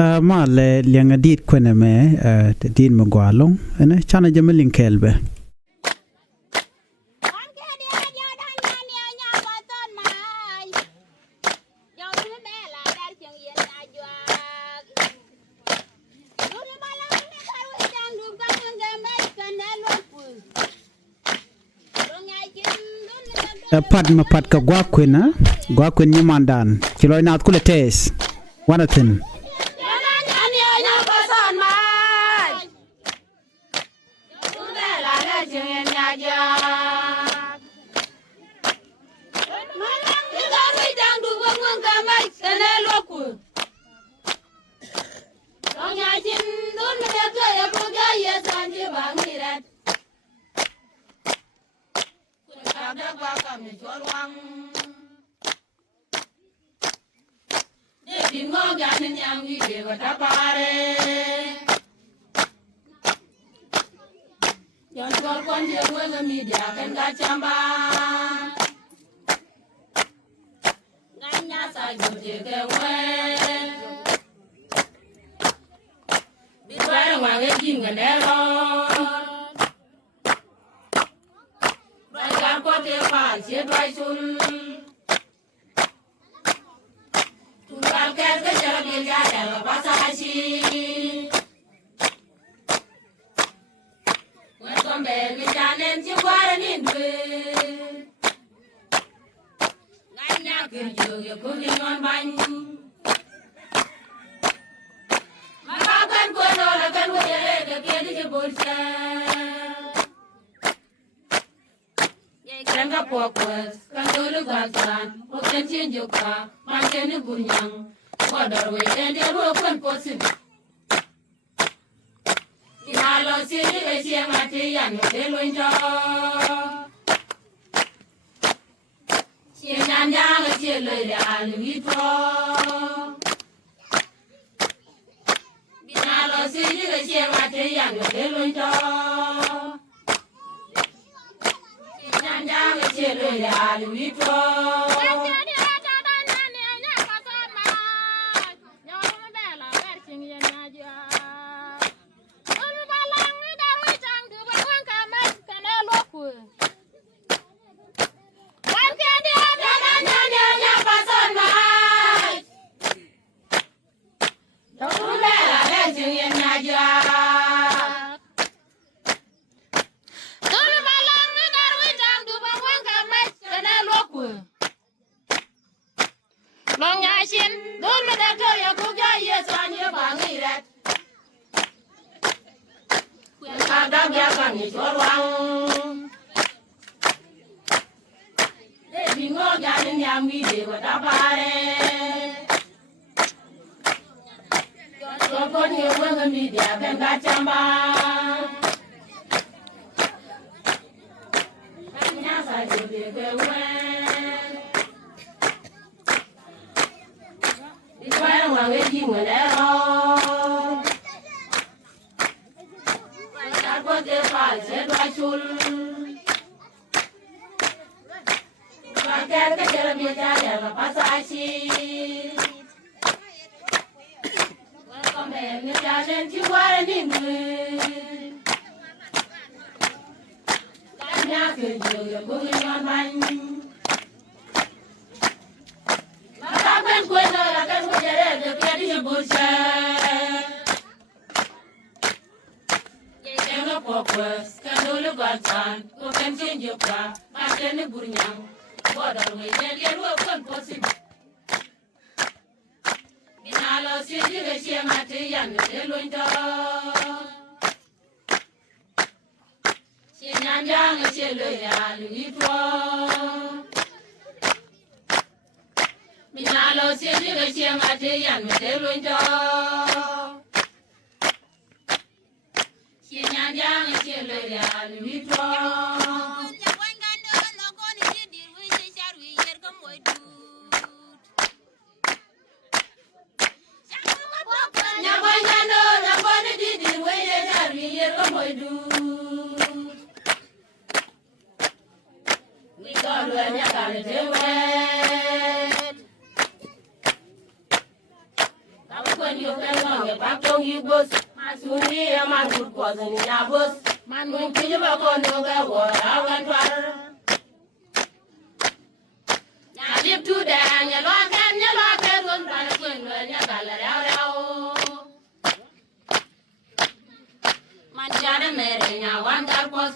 ma le lianga dit kwene me te din magwalong ene chana jamelin kelbe pat ka gwakwena nyamandan kiloy nat kule tes wanatin when you fell on back on you bus, Masuni, a man who was in your bus, man won't kill you back on the water. I went now live to the and you lock and you lock and one by the queen when you got it out. Man, Jana Mary, now one that was.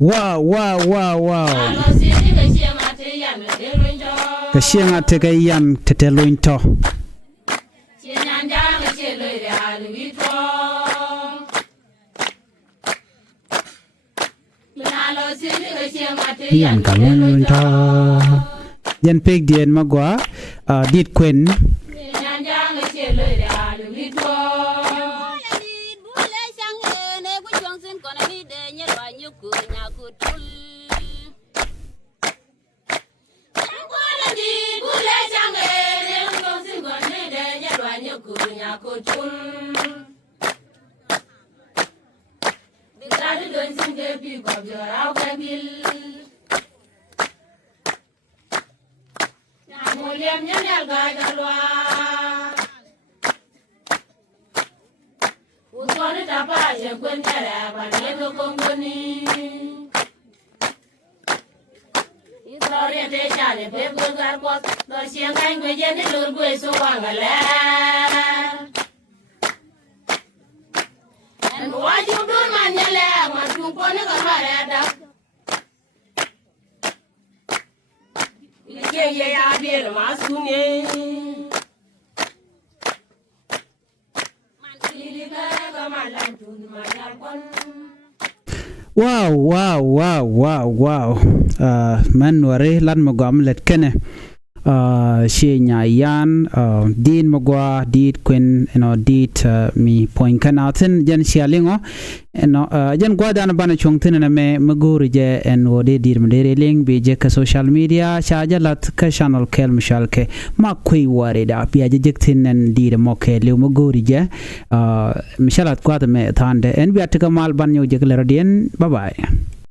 Wow. Kashianga teka yan tetelointo. Yan kalolointo. Yan peg dien magwa dit kwen. Wow. Man ware lan magam let kene she nya yan din magwa dit queen dit mi point kanatin jan shalingo jan gwada na bana chongtin na me maguri je en wode dir mdere ling be je ka social media shaja lat ka channel kel mishalke ma koi ware da pia je jektin en dir moke le maguri je mishalat gwada me thande en bi atka mal ban yo je radien bye bye